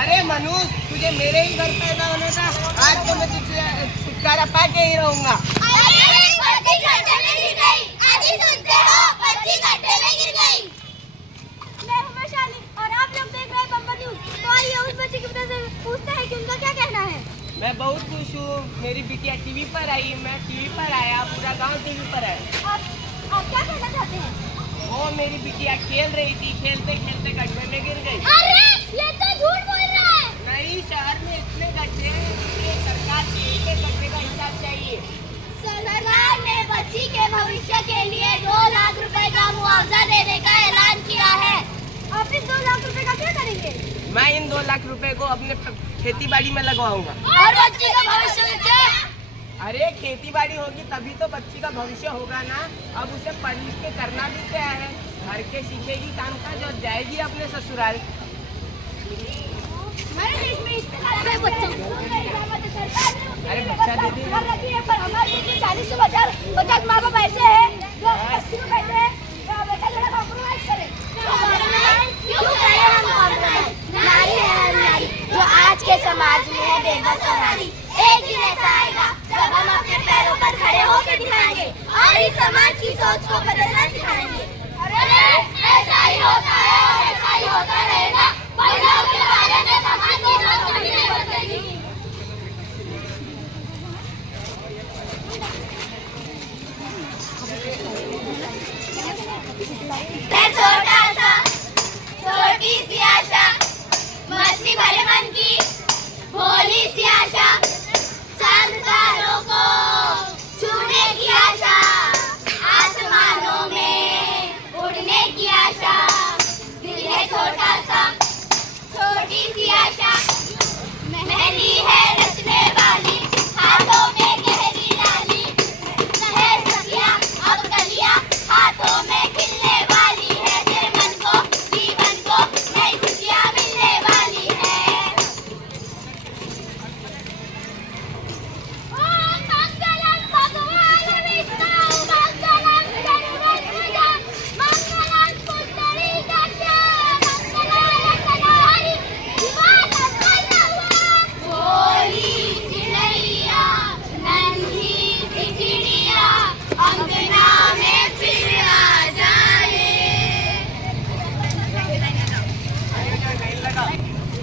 अरे मनुष, तुझे मेरे ही घर पैदा होने का, आज तो मैं तुझे छुटकारा पा के ही रहूंगा। मैं बहुत खुश हूँ, मेरी बिटिया टीवी पर आई, मैं टीवी पर आया, पूरा गांव टीवी पर है। आप क्या कहना चाहते हैं? वो मेरी बिटिया खेल रही थी, खेलते खेलते गड्ढे में गिर गई। अरे ये तो झूठ बोल रहा है। नहीं, शहर में इतने गड्ढे हैं, इसलिए सरकार को एक एक गड्ढे का हिसाब चाहिए। सरकार ने बच्ची के भविष्य के लिए 2 लाख रुपए का मुआवजा देने का ऐलान किया है। आप इस 2 लाख रुपए का क्या करेंगे? मैं इन 2 लाख रुपए को अपने खेती बाड़ी में लगवाऊंगा। और बच्ची का भविष्य क्या? अरे खेती बाड़ी होगी तभी तो बच्ची का भविष्य होगा ना। अब उसे पढ़ लिख के करना भी क्या है, घर के सीखेगी काम काज और जाएगी अपने ससुराल। हमारे देश में इतने सारे बच्चे अरे बच्चा दे दे। पर हमारे देश में 40 से 50 माँ बाप ऐसे हैं जो बच्ची को कहते हैं बेटा जरा कॉम्प्रोमाइज करें। क्यों करें हम कॉम्प्रोमाइज? नारी है हम नारी जो आज के समाज में है बेबस और नारी। एक दिन ऐसा आएगा जब हम अपने पैरों पर खड़े होकर दिखाएंगे और इस समाज की सोच को बदलना सिखाएंगे। अरे ऐसा ही होता है और ऐसा ही होता रहेगा। महिलाओं के बारे में समाज की सोच कभी नहीं बदलेगी। मैं छोटा सा छोटी सी आशा, मस्ती भरे मन की भोली सी आशा, चांद तारों को छूने की आशा, आसमानों में उड़ने की आशा, दिल है छोटा सा छोटी सी आशा, मेहंदी है रचने वाली, हाथों में गहरी लाली, है सखियां अब कलियां हाथों में खिलने वाली है, तेरे मन को जीवन को नई खुशियां मिलने वाली है। मंगलम भगवान विष्णु मंगलम गरुड़ मंगलम पुंडरीकाक्ष मंगलाय तनोहरि दिवाकर बोली चिड़ैया नन्ही सी चिड़िया अंगना में फिर आ जाए।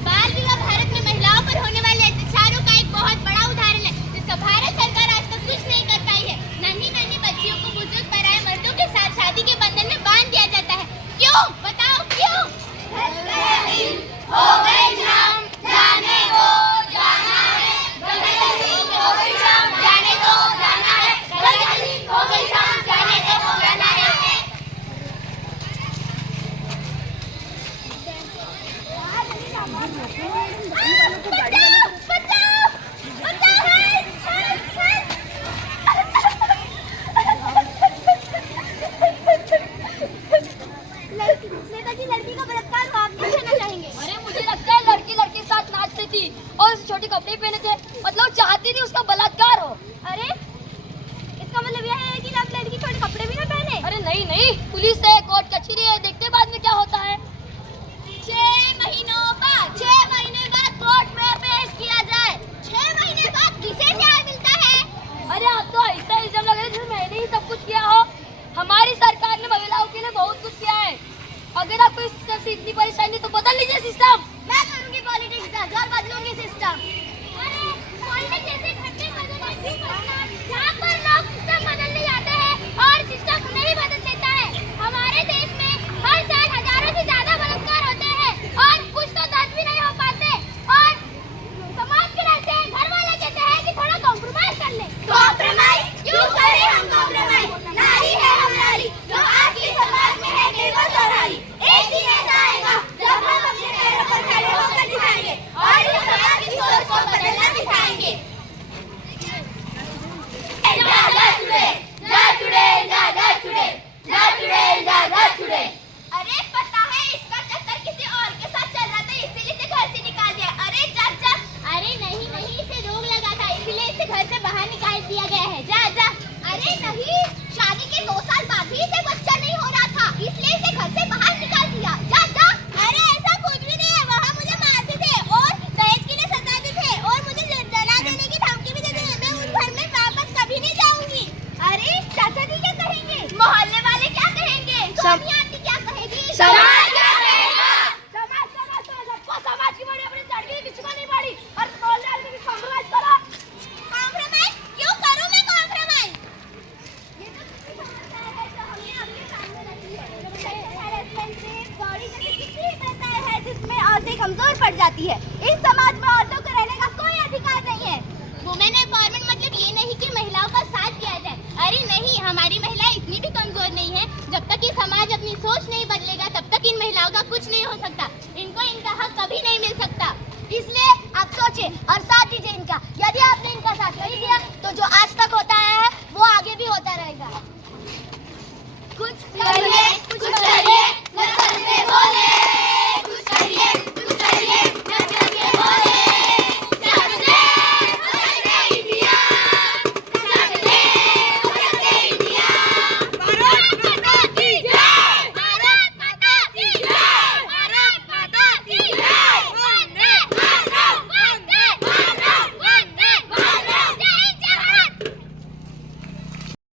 बाल विवाह भारत में महिलाओं पर होने वाले अत्याचारों का एक बहुत बड़ा उदाहरण है, जिसका भारत सरकार आज तक कुछ नहीं कर पाई है। नन्ही नन्ही बच्चियों को बुजुर्ग पराये मर्दों के साथ शादी के बंधन में बांध दिया जाता है। क्यों बताओ क्यों? हो गई शाम जाने दो जाना है, हो गई शाम जाने दो जाना है, हो गई शाम जाने दो जाना है। बचाओ बचाओ नेताजी, लड़की का बलात्कार को आप क्या कहना चाहेंगे? अरे मुझे लगता है लड़की लड़के के साथ नाचती थी और उसे छोटे कपड़े पहने थे, मतलब चाहती थी उसका बलात्कार हो। अरे इसका मतलब यह है कि आप लड़की छोटे कपड़े भी ना पहने? अरे नहीं नहीं, पुलिस है, कोर्ट कचहरी है, देखते बाद में क्या होता है। 6 महीने बाद कोर्ट में पेश किया जाए। 6 महीने बाद किसे न्याय मिलता है? अरे आप तो ऐसा इल्जाम लगा रहे जैसे मैंने ही सब कुछ किया हो। हमारी सरकार ने महिलाओं के लिए बहुत कुछ किया है। अगर आपको इस सिस्टम से इतनी परेशानी तो बदल लीजिए सिस्टम। मैं करूंगी पॉलिटिक्स का और बदलूंगी सिस्टम। अरे पॉलिटिक्स जैसे घटने बदलने की घटना जहाँ पर लोग सिस्टम बदलने जाते हैं और सिस्टम उन्हें ही बदल देता है। हमारे देश में हर साल हजारों से ज्यादा बलात्कार होते हैं और कुछ तो दर्ज भी नहीं हो पाते और समाज के रहते हैं, घर वाले कहते हैं कि थोड़ा कॉम्प्रोमाइज कर ले। कॉम्प्रोमाइज क्यों करें हम कॉम्प्रोमाइज? नारी है हम नारी जो आज के समाज में है बेबस और नारी। एक दिन ऐसा आएगा जब हम अपने पैरों पर खड़े होकर दिखाएंगे और इस समाज की सोच को बदलना सिखाएंगे। जाती है। इस समाज में औरतों को रहने का कोई अधिकार नहीं है। वुमेन एम्पावरमेंट मतलब ये नहीं कि महिलाओं का साथ दिया जाए। अरे नहीं, हमारी महिलाएं इतनी भी कमजोर नहीं है। जब तक ये समाज अपनी सोच नहीं बदलेगा तब तक इन महिलाओं का कुछ नहीं हो सकता।